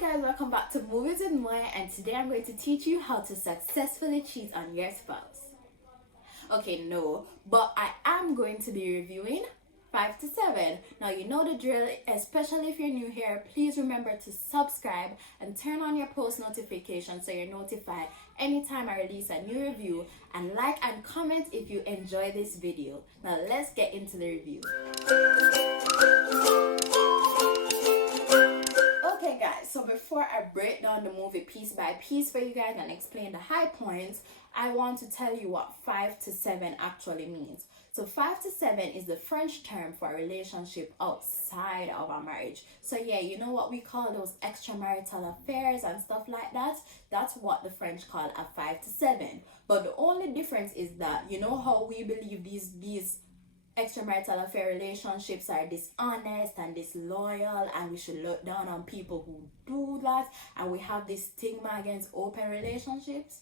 guys, welcome back to Movies with Moya, and today I'm going to teach you how to successfully cheat on your spouse. Okay, no, but I am going to be reviewing 5 to 7. Now you know the drill, especially if you're new here. Please remember to subscribe and turn on your post notifications so you're notified anytime I release a new review, and like and comment if you enjoy this video. Now let's get into the review. Okay guys, so before I break down the movie piece by piece for you guys and explain the high points, I want to tell you what 5 to 7 actually means. So 5 to 7 is the French term for a relationship outside of a marriage. So yeah, you know what we call those extramarital affairs and stuff like that? That's what the French call a 5 to 7. But the only difference is that, you know how we believe these extramarital affair relationships are dishonest and disloyal, and we should look down on people who do that, and we have this stigma against open relationships.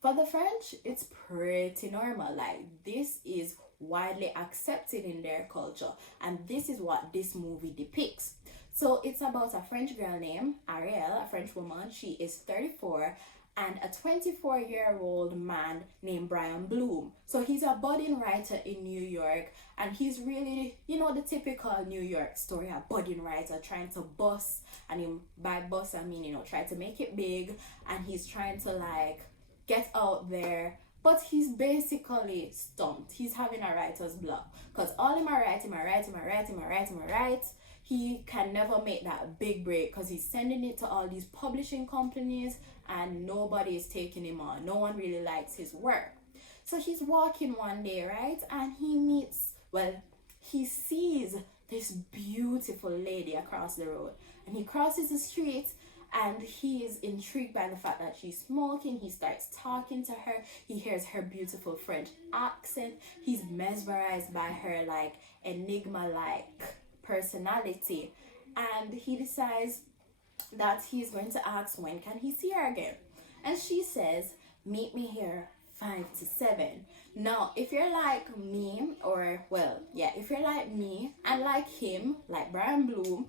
For the French, it's pretty normal. Like, this is widely accepted in their culture, and this is what this movie depicts. So it's about a French girl named Ariel, a French woman. She is 34, and a 24-year-old man named Brian Bloom. So he's a budding writer in New York, and he's really, you know, the typical New York story, a budding writer trying to bust, and by bust I mean, you know, try to make it big, and he's trying to like get out there, but he's basically stumped. He's having a writer's block, because all him I write, he can never make that big break because he's sending it to all these publishing companies and nobody is taking him on. No one really likes his work. So he's walking one day, right? And he sees this beautiful lady across the road. And he crosses the street and he is intrigued by the fact that she's smoking. He starts talking to her. He hears her beautiful French accent. He's mesmerized by her like enigma-like personality, and he decides that he's going to ask when can he see her again. And she says, meet me here 5 to 7. Now if you're like me, if you're like me and like him, like Brian Bloom,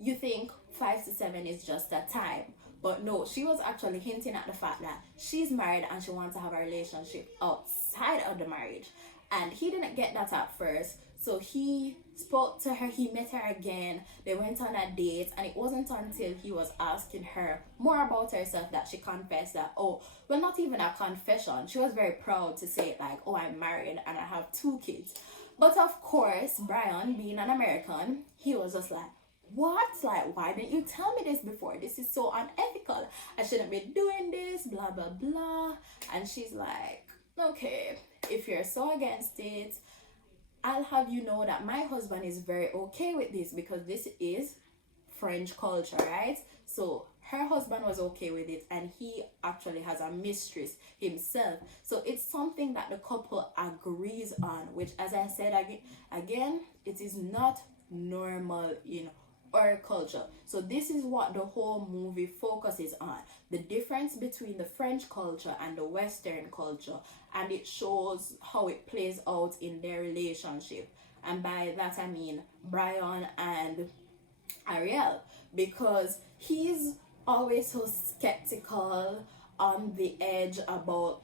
you think 5 to 7 is just a time. But no, she was actually hinting at the fact that she's married and she wants to have a relationship outside of the marriage. And he didn't get that at first. So he spoke to her, he met her again, they went on a date, and it wasn't until he was asking her more about herself that she confessed that, not even a confession. She was very proud to say like, I'm married and I have 2 kids. But of course, Brian, being an American, he was just like, what? Like, why didn't you tell me this before? This is so unethical. I shouldn't be doing this, blah, blah, blah. And she's like, okay, if you're so against it, I'll have you know that my husband is very okay with this, because this is French culture, right? So her husband was okay with it, and he actually has a mistress himself. So it's something that the couple agrees on, which, as I said again, it is not normal in our culture. So this is what the whole movie focuses on, the difference between the French culture and the Western culture, and it shows how it plays out in their relationship. And by that I mean Brian and Ariel, because he's always so skeptical, on the edge about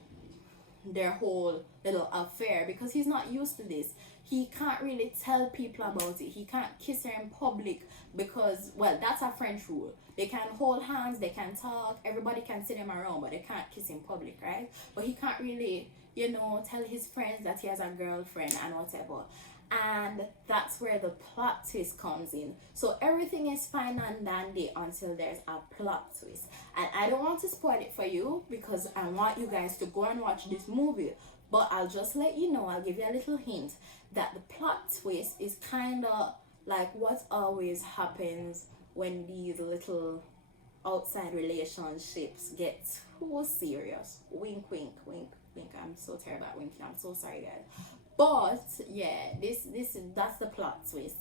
their whole little affair, because he's not used to this. He can't really tell people about it. He can't kiss her in public because, that's a French rule. They can hold hands, they can talk, everybody can sit him around, but they can't kiss in public, right? But he can't really, tell his friends that he has a girlfriend and whatever. And that's where the plot twist comes in. So everything is fine and dandy until there's a plot twist. And I don't want to spoil it for you because I want you guys to go and watch this movie. But I'll just let you know, I'll give you a little hint, that the plot twist is kind of like what always happens when these little outside relationships get too serious. Wink, wink, wink, wink. I'm so terrible at winking. I'm so sorry, guys. But yeah, that's the plot twist,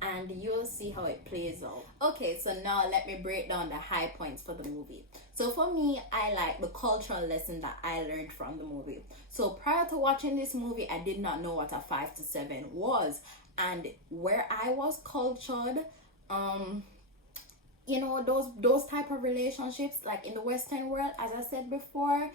and you'll see how it plays out. Okay, so now let me break down the high points for the movie. So for me, I like the cultural lesson that I learned from the movie. So prior to watching this movie, I did not know what a 5 to 7 was, and where I was cultured, you know, those type of relationships, like in the Western world, as I said before,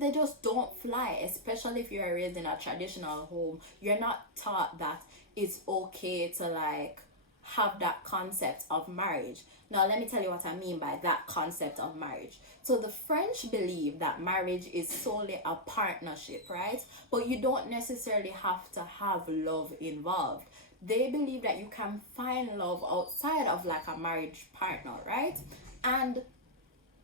they just don't fly, especially if you're raised in a traditional home. You're not taught that it's okay to like have that concept of marriage. Now let me tell you what I mean by that concept of marriage. So the French believe that marriage is solely a partnership, right? But you don't necessarily have to have love involved. They believe that you can find love outside of like a marriage partner, right? And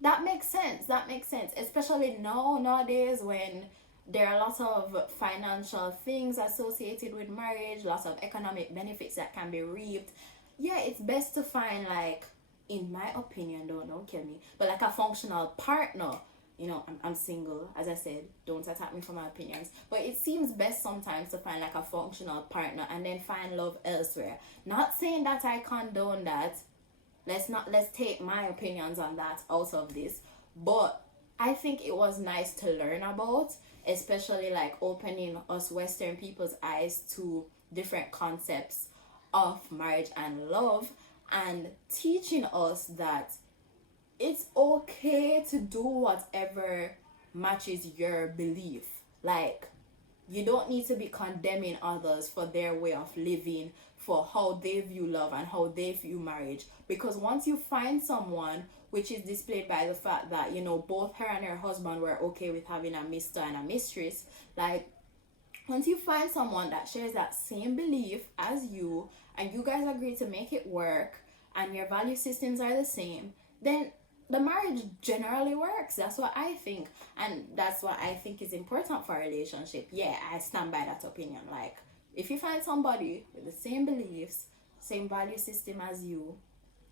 that makes sense. That makes sense, especially nowadays when there are lots of financial things associated with marriage, lots of economic benefits that can be reaped. Yeah, it's best to find, like, in my opinion, don't kill me, but like a functional partner. You know, I'm single, as I said, don't attack me for my opinions, but it seems best sometimes to find like a functional partner and then find love elsewhere. Not saying that I condone that. Let's take my opinions on that out of this, but I think it was nice to learn about, especially like opening us Western people's eyes to different concepts of marriage and love, and teaching us that it's okay to do whatever matches your belief. Like, you don't need to be condemning others for their way of living, for how they view love and how they view marriage. Because once you find someone, which is displayed by the fact that, you know, both her and her husband were okay with having a Mr. and a mistress, like, once you find someone that shares that same belief as you, and you guys agree to make it work, and your value systems are the same, then the marriage generally works. That's what I think, and that's what I think is important for a relationship. Yeah, I stand by that opinion. Like, if you find somebody with the same beliefs, same value system as you,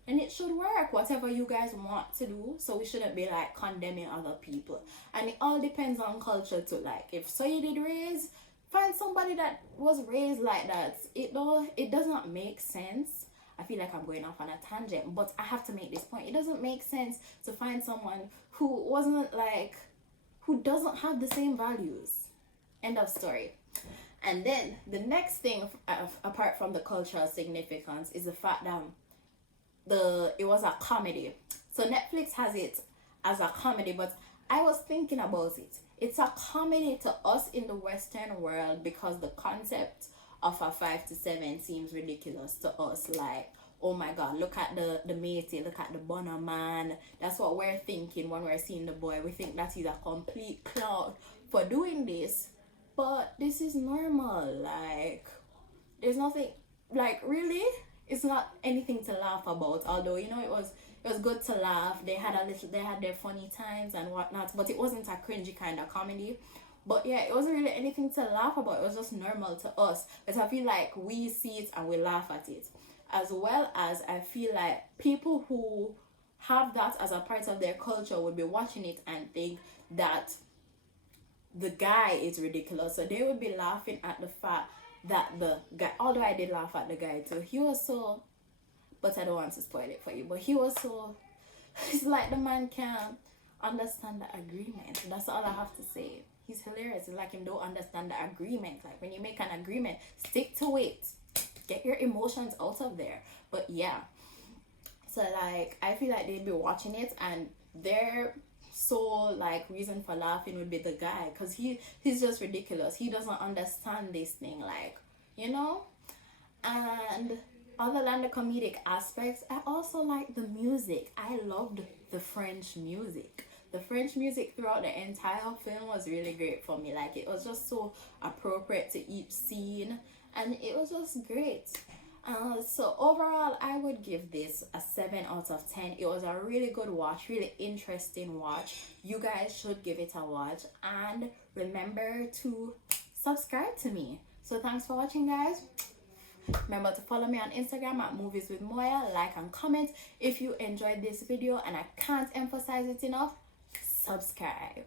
and it should work, whatever you guys want to do. So we shouldn't be like condemning other people, and it all depends on culture too. Like, if so you did raise, find somebody that was raised like that. It does not make sense. I feel like I'm going off on a tangent, but I have to make this point. It doesn't make sense to find someone who doesn't have the same values. End of story. And then the next thing, apart from the cultural significance, is the fact that it was a comedy. So Netflix has it as a comedy, but I was thinking about it. It's a comedy to us in the Western world because the concept of a 5 to 7 seems ridiculous to us. Like, oh my god, look at the matey, look at the Bonner man. That's what we're thinking when we're seeing the boy. We think that he's a complete clown for doing this, but this is normal. Like, there's nothing, like, really, it's not anything to laugh about. Although, you know, it was good to laugh. They had their funny times and whatnot, but it wasn't a cringy kind of comedy. But yeah, it wasn't really anything to laugh about. It was just normal to us. But I feel like we see it and we laugh at it. As well as I feel like people who have that as a part of their culture would be watching it and think that the guy is ridiculous. So they would be laughing at the fact that the guy, although I did laugh at the guy too, he was so, but I don't want to spoil it for you, but he was so, it's like the man can't understand the agreement. That's all I have to say. He's hilarious. It's like him don't understand the agreement. Like, when you make an agreement, stick to it. Get your emotions out of there. But yeah. So like, I feel like they'd be watching it and their sole like reason for laughing would be the guy, because he's just ridiculous. He doesn't understand this thing, like, you know? And other than the comedic aspects, I also like the music. I loved the French music. The French music throughout the entire film was really great for me. Like, it was just so appropriate to each scene, and it was just great. So overall, I would give this a 7 out of 10. It was a really good watch, really interesting watch. You guys should give it a watch, and remember to subscribe to me. So thanks for watching, guys. Remember to follow me on Instagram at Movies with Moya. Like and comment if you enjoyed this video, and I can't emphasize it enough, subscribe.